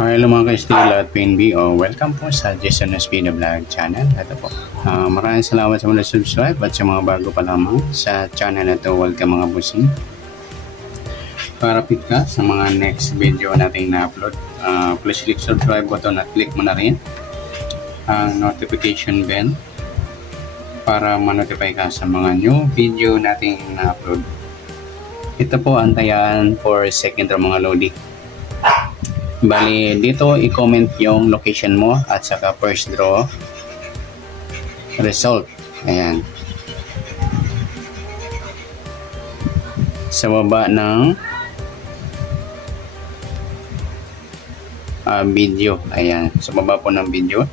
Hello mga ka-Steel at PNB. Welcome po sa Jason Espino Vlog channel. Ito po. Maraming salamat sa mga subscribe at sa mga bago pa lamang sa channel na ito. Welcome mga busing. Para pick ka sa mga next video natin na-upload, please click subscribe button at click mo na rin ang notification bell para ma-notify ka sa mga new video natin na-upload. Ito po antayan for second draw mga lodi. Bali, dito i-comment yung location mo at saka first draw result. Ayan. Sa baba ng video. Ayan. Sa baba po ng video.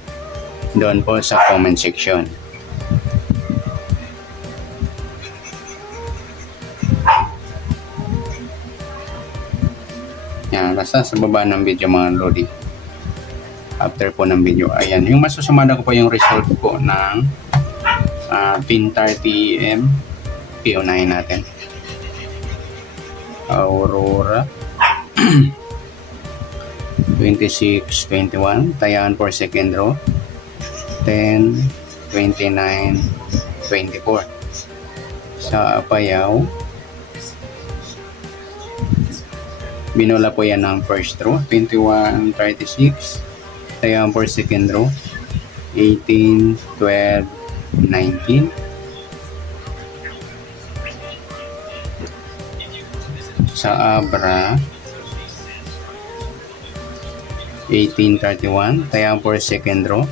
Doon po sa comment section. Yan, basta sa baba ng video mga lodi. After po ng video, ayan, yung masusumada ko po yung result po ng 10:30 AM. P09 natin. Aurora 26-21, tayaan for second row 10-29-24. Sa Apayao binula po yan ng first row 21-36, tayaan for second row 18-12-19. Sa Abra 18-31, tayaan for second row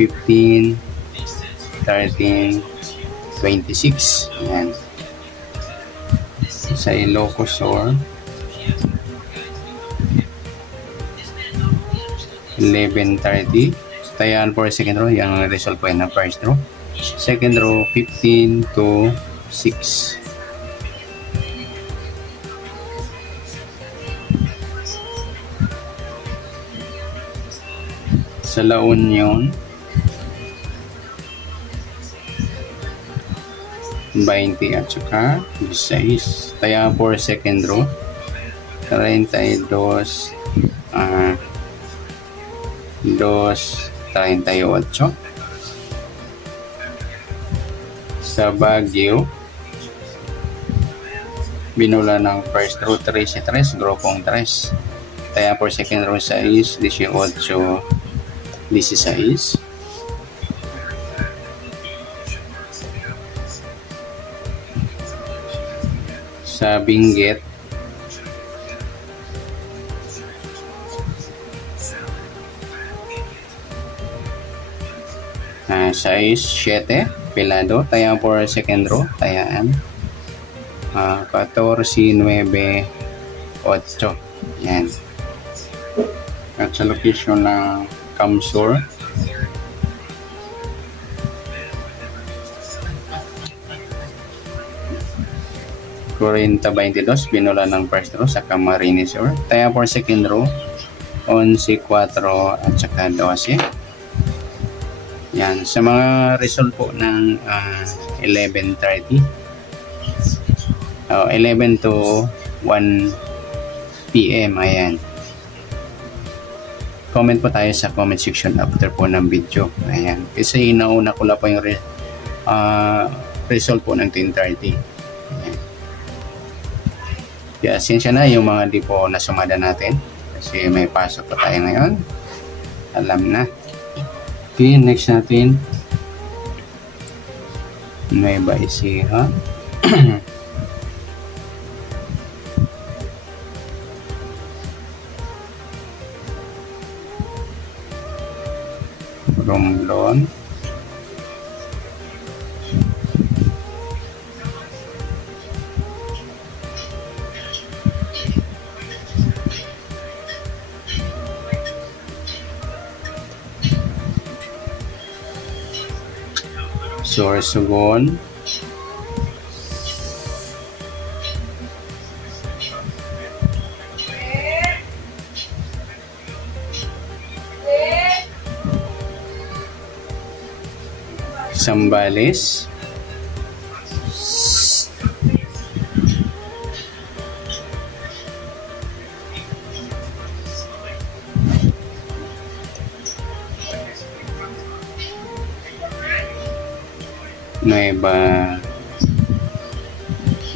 15-13-26. Ayan. Sa Ilocos Sur 11:30, tayaan for second row. Yan ang result po yan ng first row. Second row 15-6. Sa La Union 20 at saka 16, tayaan for second row 32-38. Sa Baguio binula ng first row 13, grupong 3, tayaan for second row 6, 18-16. Sa Benguet size 7, Pilado, tayaan for second row, tayaan 14-9-8. Yan. At sa location ng Kamsur 40-22, binula ng first row sa Camarines Sur, tayaan for second row 11-4 at saka 12. Yan, sa mga result po ng 11:30, 11 to 1 PM, ayan. Comment po tayo sa comment section after po ng video. Ayan, kasi inauna ko lang po yung result po ng 10:30. Ayan. Kaya sinsya na yung mga di po nasumada natin kasi may pasok po tayo ngayon. Alam na. Okay, next natin Nueva Ecija. Romblon Sorsogon Zambales Nueva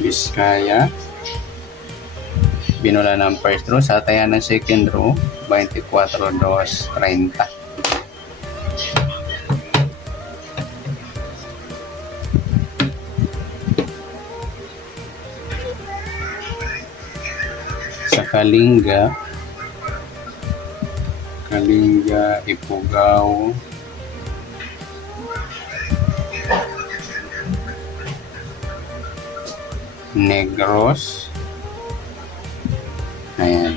Vizcaya. Binula ng first row. Sa tayan ng second row, 24,230. Sa Kalinga, Ifugao, Negros. Ayan.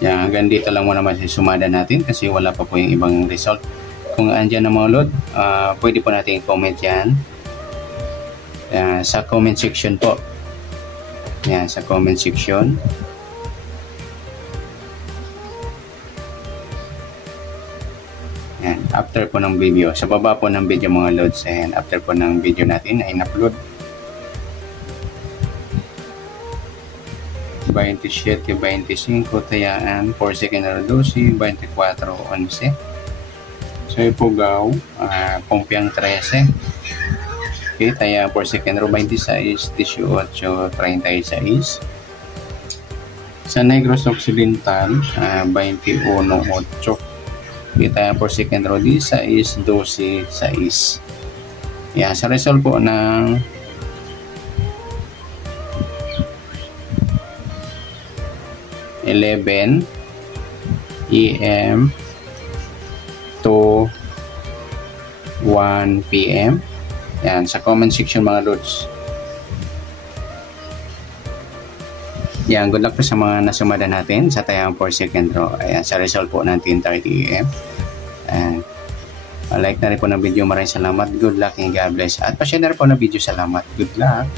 Yan, hanggang dito lang muna masisumada natin kasi wala pa po yung ibang result. Kung andyan na mga load, pwede po natin comment yan sa comment section po. Yan, sa comment section. Yan, after po ng video. Sa baba po ng video mga loads. Ayan, after po ng video natin ay in-upload. 27-25 tayaan, 4 secondary 12, 24-11. So Ifugao, Pompiang 13. Okay, taya 4 secondary 26, 18-36. Sa Negros Occidental, 21-8. Okay, taya 4 secondary 16, 12-6. Yan, sa result po ng (11 AM to 1 PM). Yan, sa comment section mga loads. Yan, good luck po sa mga nasumada natin sa tayang 4 second row. Ayan, sa result po ng 10:30 AM. And like na rin po ng video. Maraming salamat. Good luck and God bless. At pa-share na rin po ng video. Salamat. Good luck.